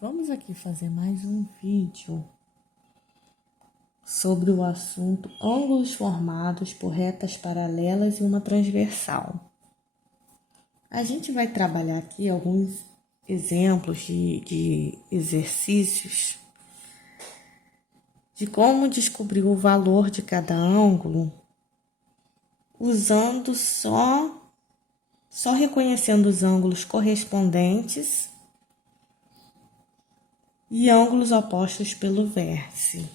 Vamos aqui fazer mais um vídeo sobre o assunto ângulos formados por retas paralelas e uma transversal. A gente vai trabalhar aqui alguns exemplos de exercícios de como descobrir o valor de cada ângulo usando só reconhecendo os ângulos correspondentes e ângulos opostos pelo vértice.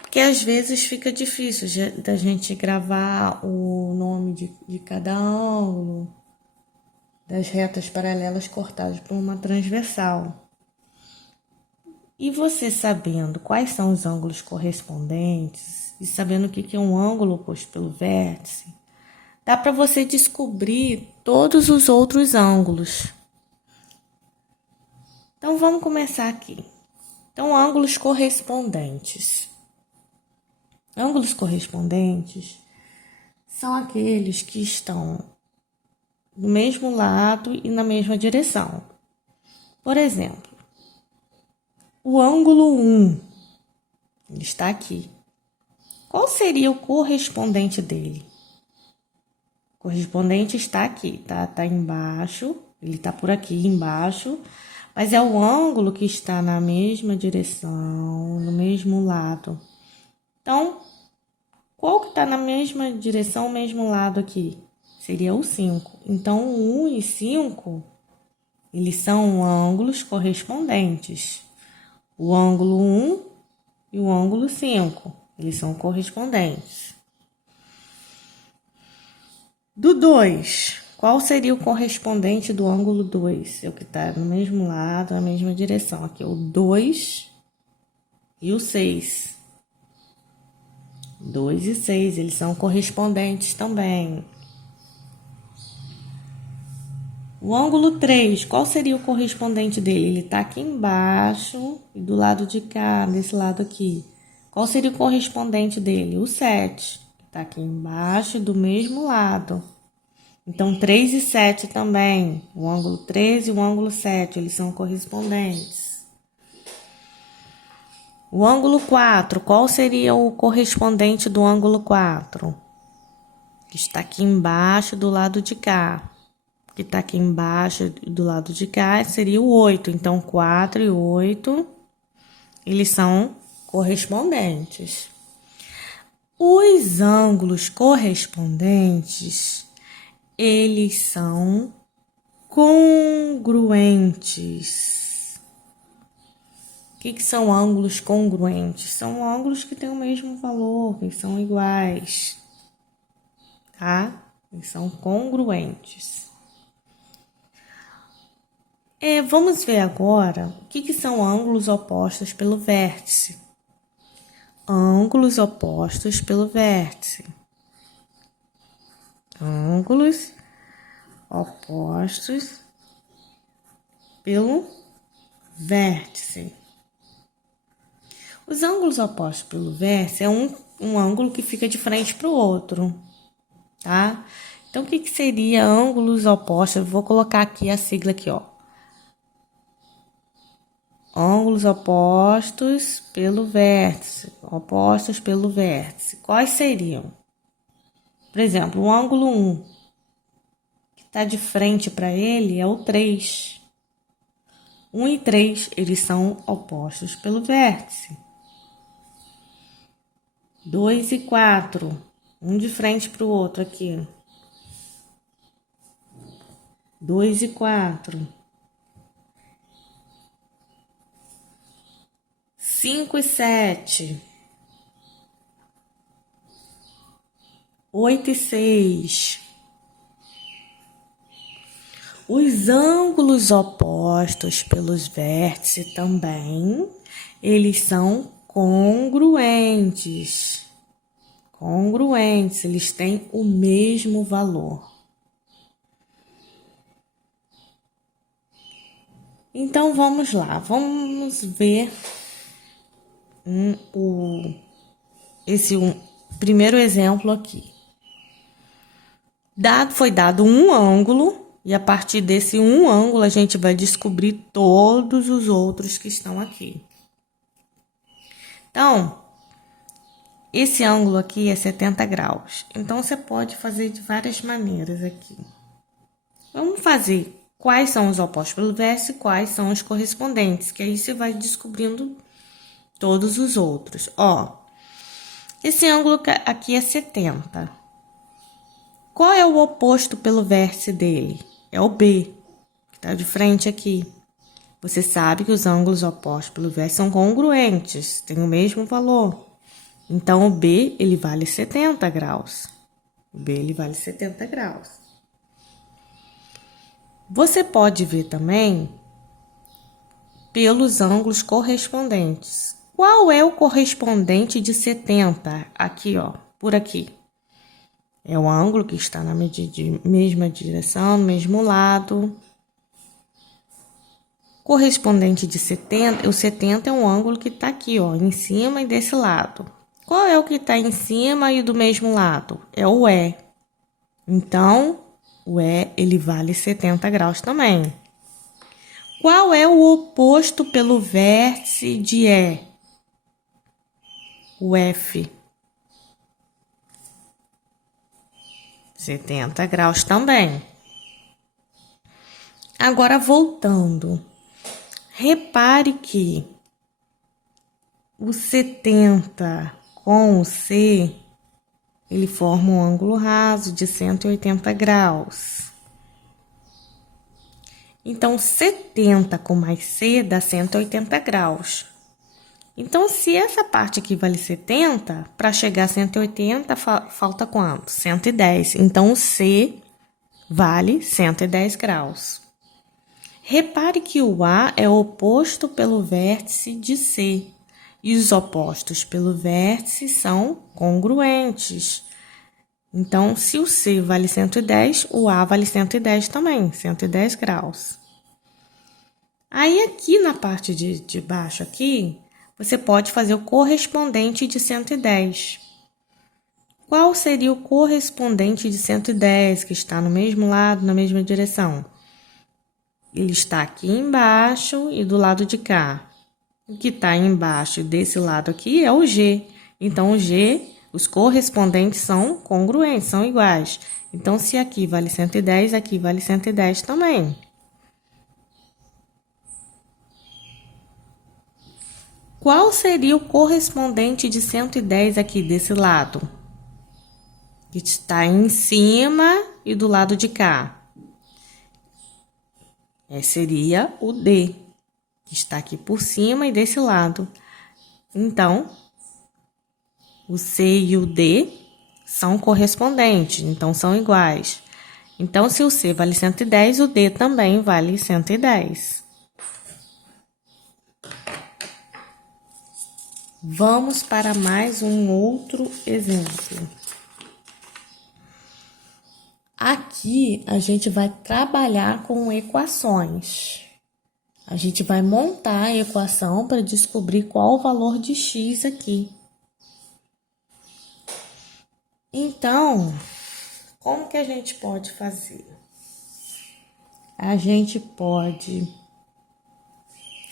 Porque às vezes fica difícil da gente gravar o nome de cada ângulo, das retas paralelas cortadas por uma transversal. E você sabendo quais são os ângulos correspondentes e sabendo o que é um ângulo oposto pelo vértice, dá para você descobrir todos os outros ângulos. Então, vamos começar aqui. Então, ângulos correspondentes. Ângulos correspondentes são aqueles que estão do mesmo lado e na mesma direção. Por exemplo, o ângulo 1, ele está aqui. Qual seria o correspondente dele? O correspondente está aqui, tá embaixo, ele está por aqui embaixo. Mas é o ângulo que está na mesma direção, no mesmo lado. Então, qual que está na mesma direção, mesmo lado aqui? Seria o 5. Então, o 1 e 5, eles são ângulos correspondentes. O ângulo 1 e o ângulo 5, eles são correspondentes. Do 2. Qual seria o correspondente do ângulo 2? É o que está no mesmo lado, na mesma direção. Aqui é o 2 e o 6. 2 e 6, eles são correspondentes também. O ângulo 3, qual seria o correspondente dele? Ele está aqui embaixo e do lado de cá, desse lado aqui. Qual seria o correspondente dele? O 7, que está aqui embaixo e do mesmo lado. Então, 3 e 7 também, o ângulo 3 e o ângulo 7, eles são correspondentes. O ângulo 4, qual seria o correspondente do ângulo 4? Que está aqui embaixo do lado de cá. Que está aqui embaixo do lado de cá seria o 8. Então, 4 e 8, eles são correspondentes. Os ângulos correspondentes, eles são congruentes. O que são ângulos congruentes? São ângulos que têm o mesmo valor, que são iguais, tá? Eles são congruentes. Vamos ver agora o que são ângulos opostos pelo vértice. Ângulos opostos pelo vértice. Ângulos opostos pelo vértice. Os ângulos opostos pelo vértice é um ângulo que fica de frente para o outro, tá? Então, o que seria ângulos opostos? Eu vou colocar aqui a sigla aqui, ó. Ângulos opostos pelo vértice. Opostos pelo vértice. Quais seriam? Por exemplo, o ângulo 1, que está de frente para ele, é o 3. 1 e 3, eles são opostos pelo vértice. 2 e 4, um de frente para o outro aqui. 2 e 4. 5 e 7. 8 e 6. Os ângulos opostos pelos vértices também, eles são congruentes. Congruentes, eles têm o mesmo valor. Então, vamos lá. Vamos ver esse primeiro exemplo aqui. Foi dado um ângulo E a partir desse um ângulo, a gente vai descobrir todos os outros que estão aqui. Então, esse ângulo aqui é 70 graus. Então, você pode fazer de várias maneiras aqui. Vamos fazer quais são os opostos pelo vértice e quais são os correspondentes, que aí você vai descobrindo todos os outros. Ó, esse ângulo aqui é 70. Qual é o oposto pelo vértice dele? É o B, que está de frente aqui. Você sabe que os ângulos opostos pelo vértice são congruentes, têm o mesmo valor. Então, o B, ele vale 70 graus. O B, ele vale 70 graus. Você pode ver também pelos ângulos correspondentes. Qual é o correspondente de 70? Aqui, ó, por aqui. É o ângulo que está na mesma direção, no mesmo lado. Correspondente de 70, o 70 é um ângulo que está aqui, ó, em cima e desse lado. Qual é o que está em cima e do mesmo lado? É o E. Então, o E, ele vale 70 graus também. Qual é o oposto pelo vértice de E? O F. 70 graus também. Agora, voltando. Repare que o 70 com o C, ele forma um ângulo raso de 180 graus. Então, 70 com mais C dá 180 graus. Então, se essa parte aqui vale 70, para chegar a 180, falta quanto? 110. Então, o C vale 110 graus. Repare que o A é oposto pelo vértice de C. E os opostos pelo vértice são congruentes. Então, se o C vale 110, o A vale 110 também, 110 graus. Aí, aqui na parte de baixo aqui, você pode fazer o correspondente de 110. Qual seria o correspondente de 110, que está no mesmo lado, na mesma direção? Ele está aqui embaixo e do lado de cá. O que está embaixo desse lado aqui é o G. Então, o G, os correspondentes são congruentes, são iguais. Então, se aqui vale 110, aqui vale 110 também. Qual seria o correspondente de 110 aqui desse lado? Que está em cima e do lado de cá. Seria o D, que está aqui por cima e desse lado. Então, o C e o D são correspondentes, então são iguais. Então, se o C vale 110, o D também vale 110. Vamos para mais um outro exemplo. Aqui, a gente vai trabalhar com equações. A gente vai montar a equação para descobrir qual o valor de x aqui. Então, como que a gente pode fazer? A gente pode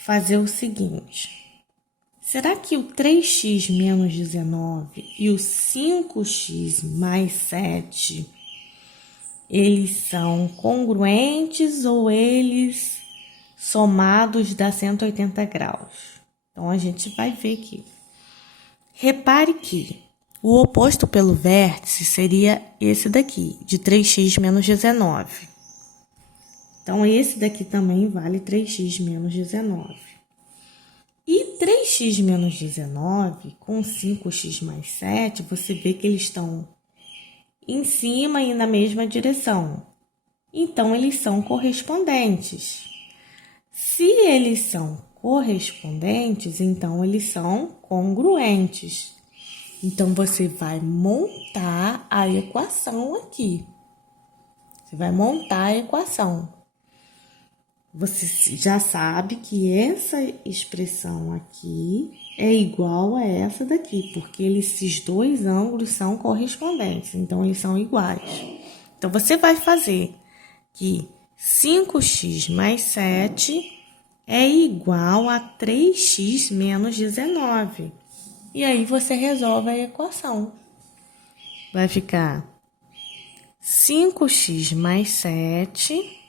fazer o seguinte. Será que o 3x menos 19 e o 5x mais 7... eles são congruentes ou eles somados dá 180 graus? Então, a gente vai ver aqui. Repare que o oposto pelo vértice seria esse daqui, de 3x menos 19. Então, esse daqui também vale 3x menos 19. E 3x menos 19 com 5x mais 7, você vê que eles estão em cima e na mesma direção. Então, eles são correspondentes. Se eles são correspondentes, então eles são congruentes. Então, você vai montar a equação aqui. Você vai montar a equação. Você já sabe que essa expressão aqui é igual a essa daqui, porque esses dois ângulos são correspondentes, então eles são iguais. Então, você vai fazer que 5x mais 7 é igual a 3x menos 19. E aí você resolve a equação. Vai ficar 5x mais 7